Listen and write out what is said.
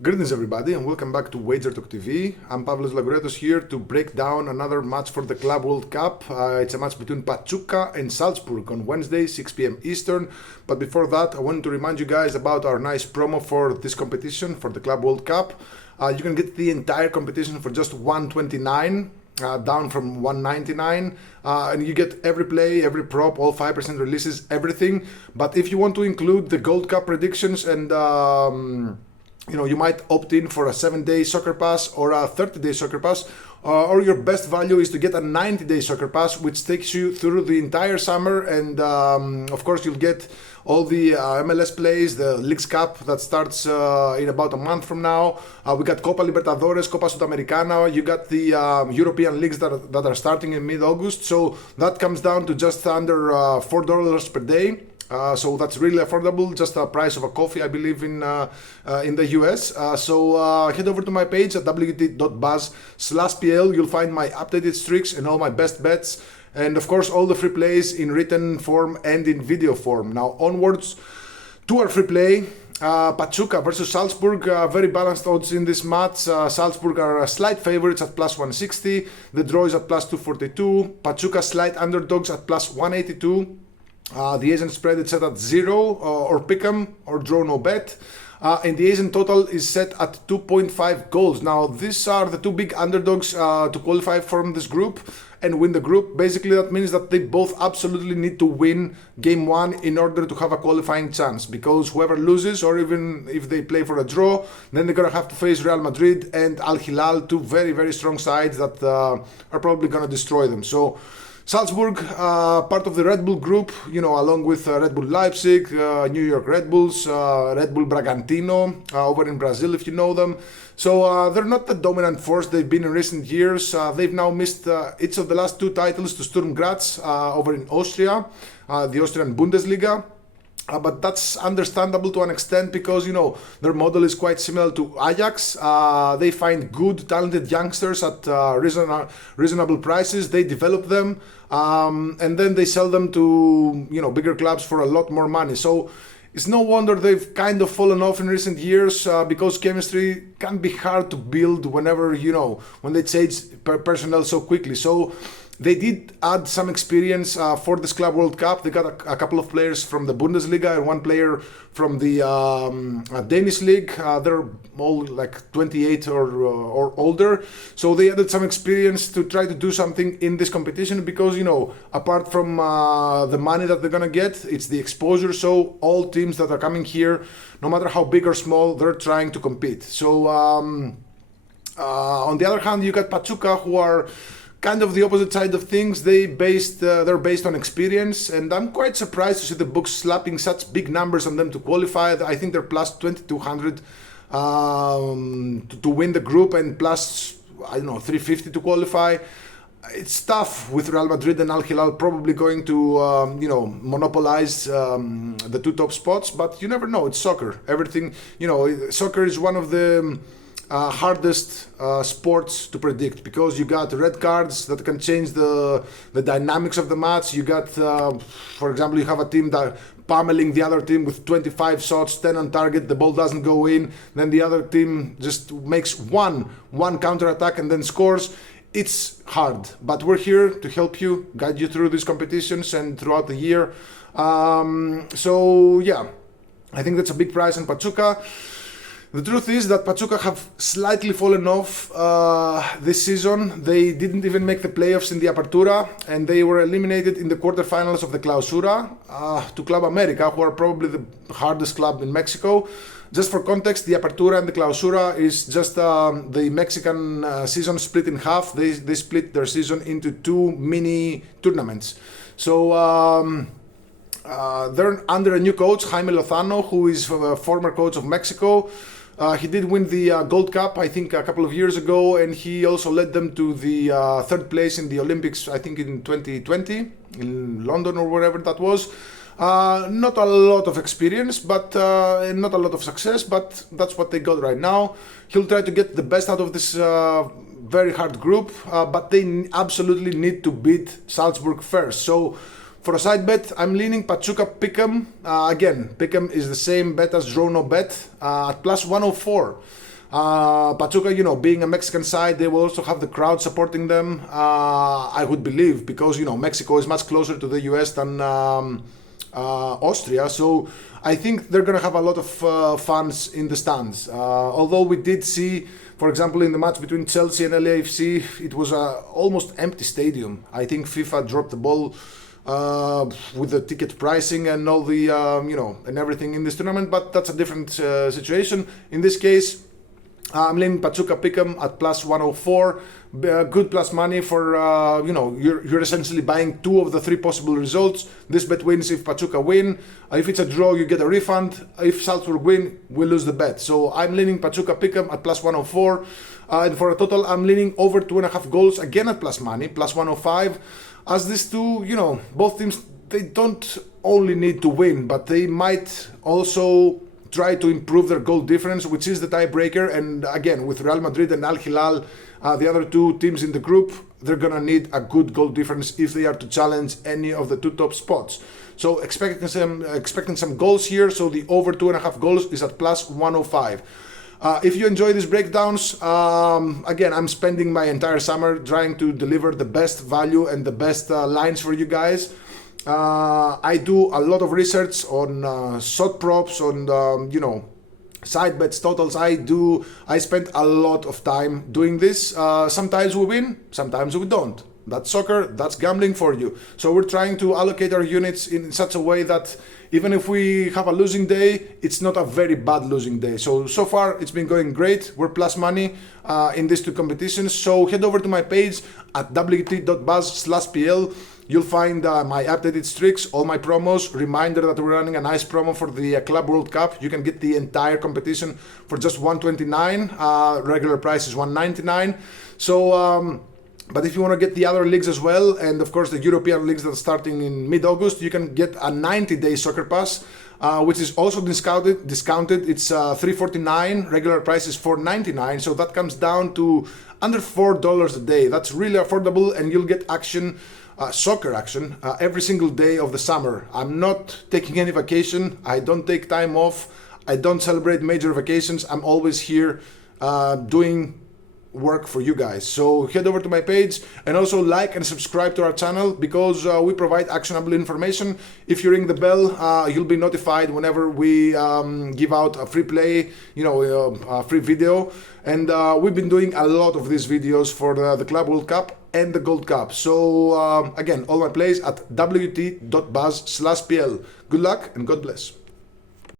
Greetings everybody and welcome back to WagerTalk TV. I'm Pavlos Laguretos here to break down another match for the Club World Cup. It's a match between Pachuca and Salzburg on Wednesday, 6 p.m. Eastern. But before that, I wanted to remind you guys about our nice promo for this competition, for the Club World Cup. You can get the entire competition for just $129. Down from $199, and you get every play, every prop, all 5% releases, everything. But if you want to include the Gold Cup predictions and you might opt in for a 7-day soccer pass or a 30-day soccer pass, or your best value is to get a 90-day soccer pass, which takes you through the entire summer. And of course, you'll get all the MLS plays, the Leagues Cup that starts in about a month from now. We got Copa Libertadores, Copa Sudamericana. You got the European leagues that are starting in mid-August. So that comes down to just under $4 per day. So that's really affordable, just the price of a coffee, I believe, in the US. So head over to my page at wt.buzz/PL. You'll find my updated streaks and all my best bets. And of course, all the free plays in written form and in video form. Now onwards to our free play. Pachuca versus Salzburg, very balanced odds in this match. Salzburg are slight favorites at plus 160. The draw is at plus 242. Pachuca slight underdogs at plus 182. The DAZN spread is set at 0 or pick'em or draw no bet. And the DAZN total is set at 2.5 goals. Now, these are the two big underdogs to qualify from this group and win the group. Basically, that means that they both absolutely need to win game one in order to have a qualifying chance. Because whoever loses, or even if they play for a draw, then they're going to have to face Real Madrid and Hilal, two very, very strong sides that are probably going to destroy them. So, Salzburg, part of the Red Bull group, along with Red Bull Leipzig, New York Red Bulls, Red Bull Bragantino, over in Brazil, if you know them. So they're not the dominant force they've been in recent years. They've now missed each of the last two titles to Sturm Graz over in Austria, the Austrian Bundesliga. But that's understandable to an extent because, their model is quite similar to Ajax. They find good, talented youngsters at reasonable prices. They develop them and then they sell them to, bigger clubs for a lot more money. So it's no wonder they've kind of fallen off in recent years because chemistry can be hard to build whenever, when they change personnel so quickly. So they did add some experience for this Club World Cup. They got a couple of players from the Bundesliga and one player from the Danish league. They're all like 28 or older. So they added some experience to try to do something in this competition because, apart from the money that they're going to get, it's the exposure. So all teams that are coming here, no matter how big or small, they're trying to compete. So on the other hand, you got Pachuca, who are kind of the opposite side of things. They're based on experience, and I'm quite surprised to see the books slapping such big numbers on them to qualify. I think they're plus 2,200 to win the group and plus 350 to qualify. It's tough with Real Madrid and Al Hilal probably going to monopolize the two top spots, but you never know. It's soccer. Everything, soccer is one of the hardest sports to predict because you got red cards that can change the dynamics of the match. You got, for example, you have a team that pummeling the other team with 25 shots, 10 on target, the ball doesn't go in, then the other team just makes one counter attack and then scores. It's hard, but we're here to help you, guide you through these competitions and throughout the year. So yeah, I think that's a big price on Pachuca. The truth is that Pachuca have slightly fallen off this season. They didn't even make the playoffs in the Apertura, and they were eliminated in the quarterfinals of the Clausura to Club America, who are probably the hardest club in Mexico. Just for context, the Apertura and the Clausura is just the Mexican season split in half. They split their season into two mini tournaments. So they're under a new coach, Jaime Lozano, who is a former coach of Mexico. He did win the Gold Cup, I think, a couple of years ago, and he also led them to the third place in the Olympics, I think in 2020, in London or wherever that was. Not a lot of experience, but not a lot of success, but that's what they got right now. He'll try to get the best out of this very hard group, but they absolutely need to beat Salzburg first. So For a side bet, I'm leaning Pachuca Pick'em. Again, Pick'em is the same bet as draw no bet at plus 104. Pachuca, you know, being a Mexican side, they will also have the crowd supporting them, I would believe, because, you know, Mexico is much closer to the US than Austria. So I think they're going to have a lot of fans in the stands. Although we did see, for example, in the match between Chelsea and LAFC, it was an almost empty stadium. I think FIFA dropped the ball with the ticket pricing and all the, you know, and everything in this tournament, but that's a different situation. In this case, I'm leaning Pachuca Pick'em at plus 104. Good plus money for, you know, you're essentially buying 2 of the 3 possible results. This bet wins if Pachuca win. If it's a draw, you get a refund. If Salzburg win, we lose the bet. So I'm leaning Pachuca Pick'em at plus 104. And for a total, I'm leaning over 2.5 goals, again at plus money, plus 105. As these two, you know, both teams, they don't only need to win, but they might also try to improve their goal difference, which is the tiebreaker. And again, with Real Madrid and Al Hilal, the other 2 teams in the group, they're gonna need a good goal difference if they are to challenge any of the 2 top spots. So expecting some goals here. So the over 2.5 goals is at plus 105. If you enjoy these breakdowns, again, I'm spending my entire summer trying to deliver the best value and the best lines for you guys. I do a lot of research on shot props, on you know, side bets, totals. I spend a lot of time doing this. Sometimes we win, sometimes we don't. That's soccer, that's gambling for you. So we're trying to allocate our units in such a way that even if we have a losing day, it's not a very bad losing day. So far it's been going great. We're plus money in these 2 competitions. So head over to my page at wt.buzz/pl. You'll find my updated streaks, all my promos. Reminder that we're running a nice promo for the Club World Cup. You can get the entire competition for just $129. Regular price is $199. So, but if you want to get the other leagues as well, and of course the European leagues that are starting in mid-August, you can get a 90-day soccer pass, which is also discounted. It's $349. Regular price is $499. So that comes down to under $4 a day. That's really affordable, and you'll get action. Soccer action every single day of the summer. I'm not taking any vacation. I don't take time off. I don't celebrate major vacations. I'm always here doing work for you guys. So head over to my page and also like and subscribe to our channel, because we provide actionable information. If you ring the bell, you'll be notified whenever we give out a free play, you know, a free video. And we've been doing a lot of these videos for the Club World Cup and the Gold Cup. So again, all my plays at wt.buzz/pl. Good luck and God bless.